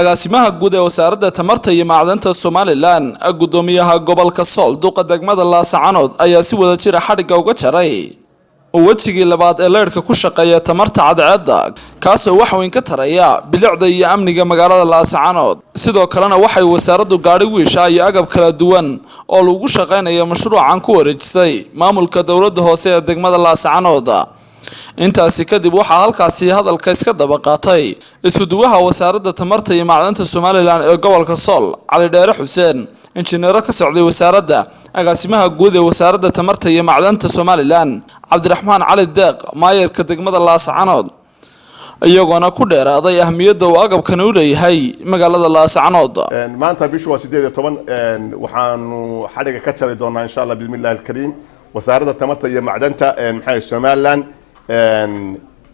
agaasimaha guud ee wasaaradda tamarta iyo macdanta Somaliland gudoomiyaha gobolka Sool duqa degmada Laascaanood ayaa si wada jir ah xadhiga uga jaray wajigii labaad ee leerka ku shaqeeya tamarta cadceedda kaas oo wax weyn ka taraya bilicda iyo amniga magaalada Laascaanood sidoo kalena waxay wasaaraddu gaari wiisha iyo agab kala duwan oo lagu shaqeynayo mashruucan ku wareejisay maamulka dawladda hoose ee degmada Laascaanood intaasi kadib waxa halkaasi hadalka iska daba qaatay isuduwaha wasaaradda tamarta iyo macdanta Somaliland ee gobolka Sool Cali Dheere Xuseen injineer ka socday wasaaradda agaasimaha guud ee wasaaradda tamarta iyo macdanta Somaliland Cabdiraxmaan Cali Deeq maayarka degmada Laascaanood iyagoona ku dheeraaday ahmiyadda uu agabkan u leeyahay magaalada Laascaanood maanta bishu waa 18 waxaanu xadhiga ka jari doonaa insha Allah bismillahil kariim wasaaradda tamarta iyo macdanta maxay Somaliland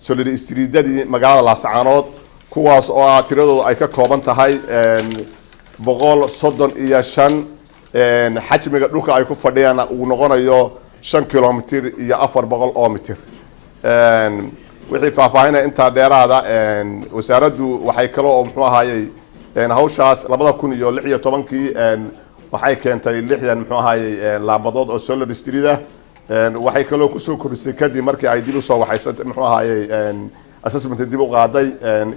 solid streetadii magaalada Laascaanood kuwaas oo tiradoodu ay ka kooban tahay 135 xajmiga dhulka ay ku fadhiyaan uu noqonayo 5 kilomitir iyo 400 oo mitir wixii faahfaahinay inta dheeraada wasaaraddu waxay kale oo muxuu ahaayay hawshaas 2016 waxay keentay 60 muxuu ahaayay laabadood oo solid street ah waxay kaloo ku soo kordhisay kadib markii ay dib u soo waxaysay muxuu ahaayay assessment dib u qaaday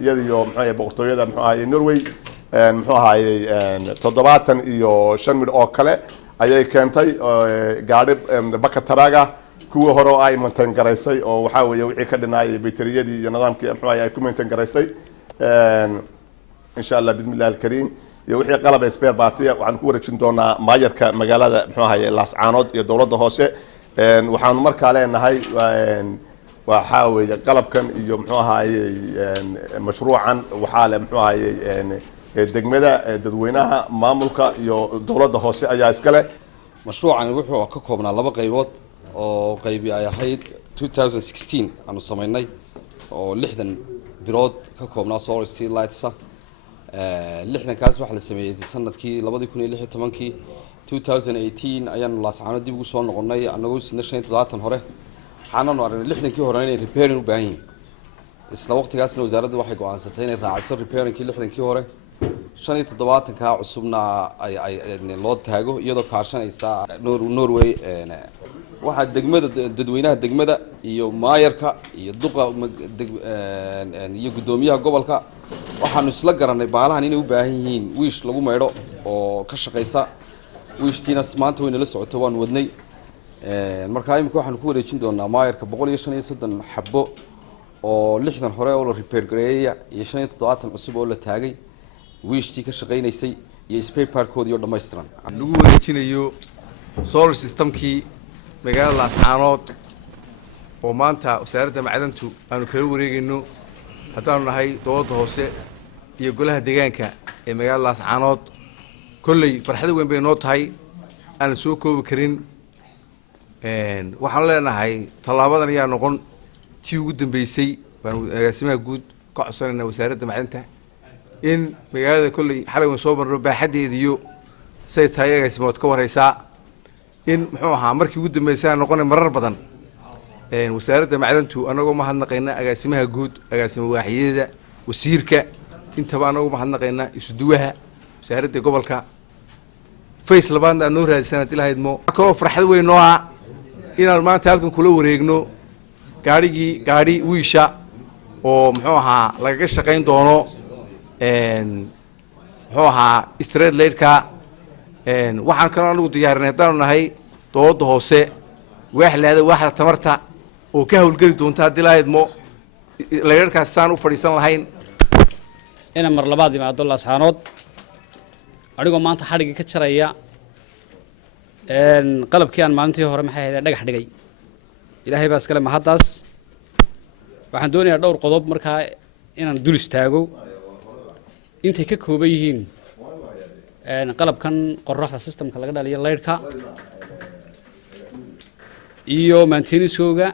iyadoo muxuu ahaayay boqortooyada muxuu ahaayay Norway muxuu ahaayay 75 mid oo kale ayay keentay gaadhi bakataraga kuwa hore oo ay maintain garaysay oo waxa weeye wixii ka dhinaayay bateriyadii iyo nidaamkii muxuu ahaayay ku maintain garaysay insha Allah bismillahil kariim iyo wixii qalab spare part waxaan ku wareejin doonaa maayarka magaalada muxuu ahaayay Laascaanood iyo dawladda hoose waxaan markaa leenahay waxa weeye qalabkan iyo muxuu ahaayay mashruucan waxa la muxuu ahaayay degmada dadweynaha maamulka iyo dawladda hoose ayaa iskale mashruucan wuxuu ka koobnaa laba qaybood oo qaybi ay ahayd 2016 aanu sameynay oo 60 birood ka koobnaa solar steel lights 60 kaas waxa la sameeyay sanadkii 2016 2018 ayaanu Laascaanood dib ugu soo noqonay anagoo sidna 5 hore waxaanu aragnay 60kii hore inay repairing u baahan yihiin isla waqtigaasna wasaaraddu waxay go'aansatay inay raaciso repairingkii 60kii hore 75 ka cusubna ay loo taago iyadoo kaashanaysa Norway waxa degmada dadweynaha degmada iyo maayarka iyo duqa iyo gudoomiyaha gobolka waxaanu isla garanay baalahan inay u baahan yihiin wiish lagu meedho oo ka shaqeysa wiishtiina maanta wayna la socoto waan wadnay markaa imika waxaanu ku wareejin doonaa maayarka 135 xabbo oo 60 hore oo la repair gareeyay iyo 75 cusub oo la taagay wiishtii ka shaqeynaysay iyo spare part koodii oo dhameystiran lagu wareejinayo solar systemkii magaalada Laascaanood oo maanta wasaaradda macdantu aanu kala wareegayno haddaanu nahay dawladda hoose iyo golaha deegaanka ee magaalada Laascaanood kolley farxad weyn bay noo tahay aan soo koobi karin waxaan leenahay talaabadan ayaa noqon tii ugu dambeysay baan agaasimaha guud ka codsanayna wasaaradda macdanta in magaalada kolley xalay soo marno baaxadeeda iyo say tahay agaasimood ka wareysaa in muxuu ahaa markii ugu dambeysay noqonay marar badan wasaaradda macdantu anagoo ma hadnaqayna agaasimaha guud agaasimo waaxiyada wasiirka intaba anagoo ma hadnaqayna isuduwaha wasaaradda gobolka face labaadna noo raadsanad ilaahaymo kaloo farxad weyn noo ah inaan maanta halkan kula wareegno gaari wiisha oo muxuu ahaa laga shaqeyn doono muxuu ahaa street lightka waxaan kaloo anagu diyaarinay haddaanu nahay dawladda hoose waaxda tamarta oo ka hawlgeli doonta haddii lahaydmo leerkaas saan u fadhiisan lahayn ina mar labaad imaado Laascaanood adigoo maanta xadhiga ka jaraya qalabkii aan maalintii hore maxay ahayd dhagax dhigay ilaahay baa iskale mahadaas waxaan doonayaa dhowr qodob markaa inaan dul istaago intay ka kooban yihiin qalabkan qorraxda systemka laga dhaliyo leerka iyo maintenance-ooga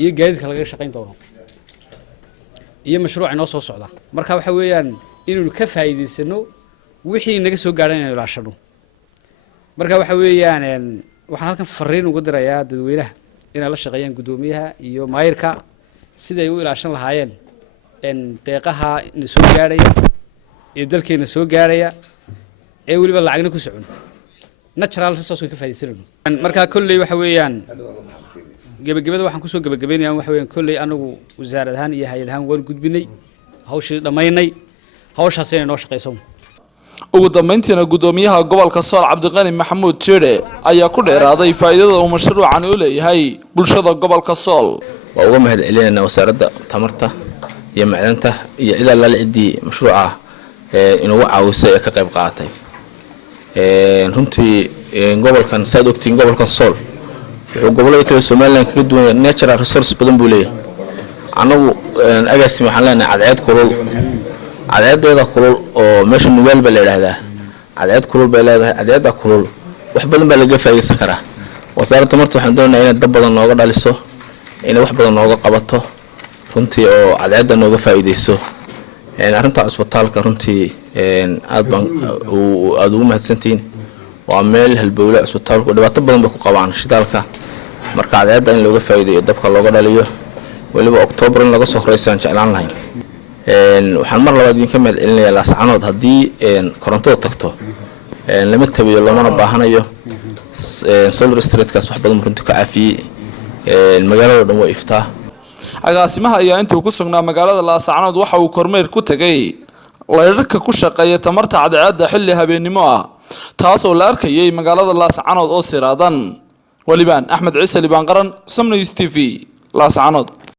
iyo gaadiidka laga shaqeyn doono iyo mashruuc inoo soo socda marka waxa weeyaan inuu ka faa'iideysano wixii naga soo gaadhay inaynu ilaashano marka waxa weeyaan waxaan halkan fariin ugu dirayaa dadweynaha inay la shaqeeyaan gudoomiyaha iyo maayirka siday u ilaashan lahaayeen deeqaha na soo gaaraya ee dalkeena soo gaaraya ee waliba lacagna ku socon natural resource ka faa'iideysanayno marka kulli waxa weeyaan gabagabada waxaan ku soo gabagabeynayaan waxa weeyaan kulli anagu wasaarad ahaan iyo hay'ad ahaan waan gudbinay hawshii dhamaynay hawshaas inay noo shaqeyso ugu dambeyntiina gudoomiyaha gobolka Sool Cabdiqani Maxamuud Jeede ayaa ku dheeraaday faa'iidada uu mashruucan u leeyahay bulshada gobolka Sool waa uga mahad celinayna wasaaradda tamarta iyo macdanta iyo cid alla cidii mashruuca inuu caawisay ee ka qayb qaatay runtii gobolkan saad ogtiin gobolkan Sool wuxuu gobolada kale Soomaaliland kaga duwan yahay natural resource badan buu leeyahay anagu agaasimo waxaan leenahay cadceed kulul cadceedeeda kulul oo meesha nugaal ba leeyahay cadceed kulul bay leedahay cadceeda kulul wax badan baa laga faa'iideysan karaa wasaaradda tamarta waxaan doonayaa inay dab badan nooga dhaliso inay wax badan nooga qabato runtii oo cadceeda nooga faa'iideyso arrinta isbitaalka runtii aad ugu mahadsantiin waa meel halbowle isbitaalku dhibaato badan bay ku qabaan shidaalka marka cadceeda in looga faa'iideeyo dabka looga dhaliyo waliba October in laga soo horeysaan jeclaan lahayn waxaan mar labaad idin ka mahad celinayaa laascanood haddii korontada tagto lama tabiyo loomana baahanayo solar streetkaas wax badan runtii ka caafiyey magaalada dhan way iftaa agaasimaha ayaa intuu ku sugnaa magaalada Laascanood waxa uu kormeer ku tagay leerarka ku shaqeeya tamarta cadceedda xilli habeenimo ah taasoo la arkayay magaalada Laascanood oo siraadan walibaan Axmed Ciise Libaan Qaran Somnews TV Laascanood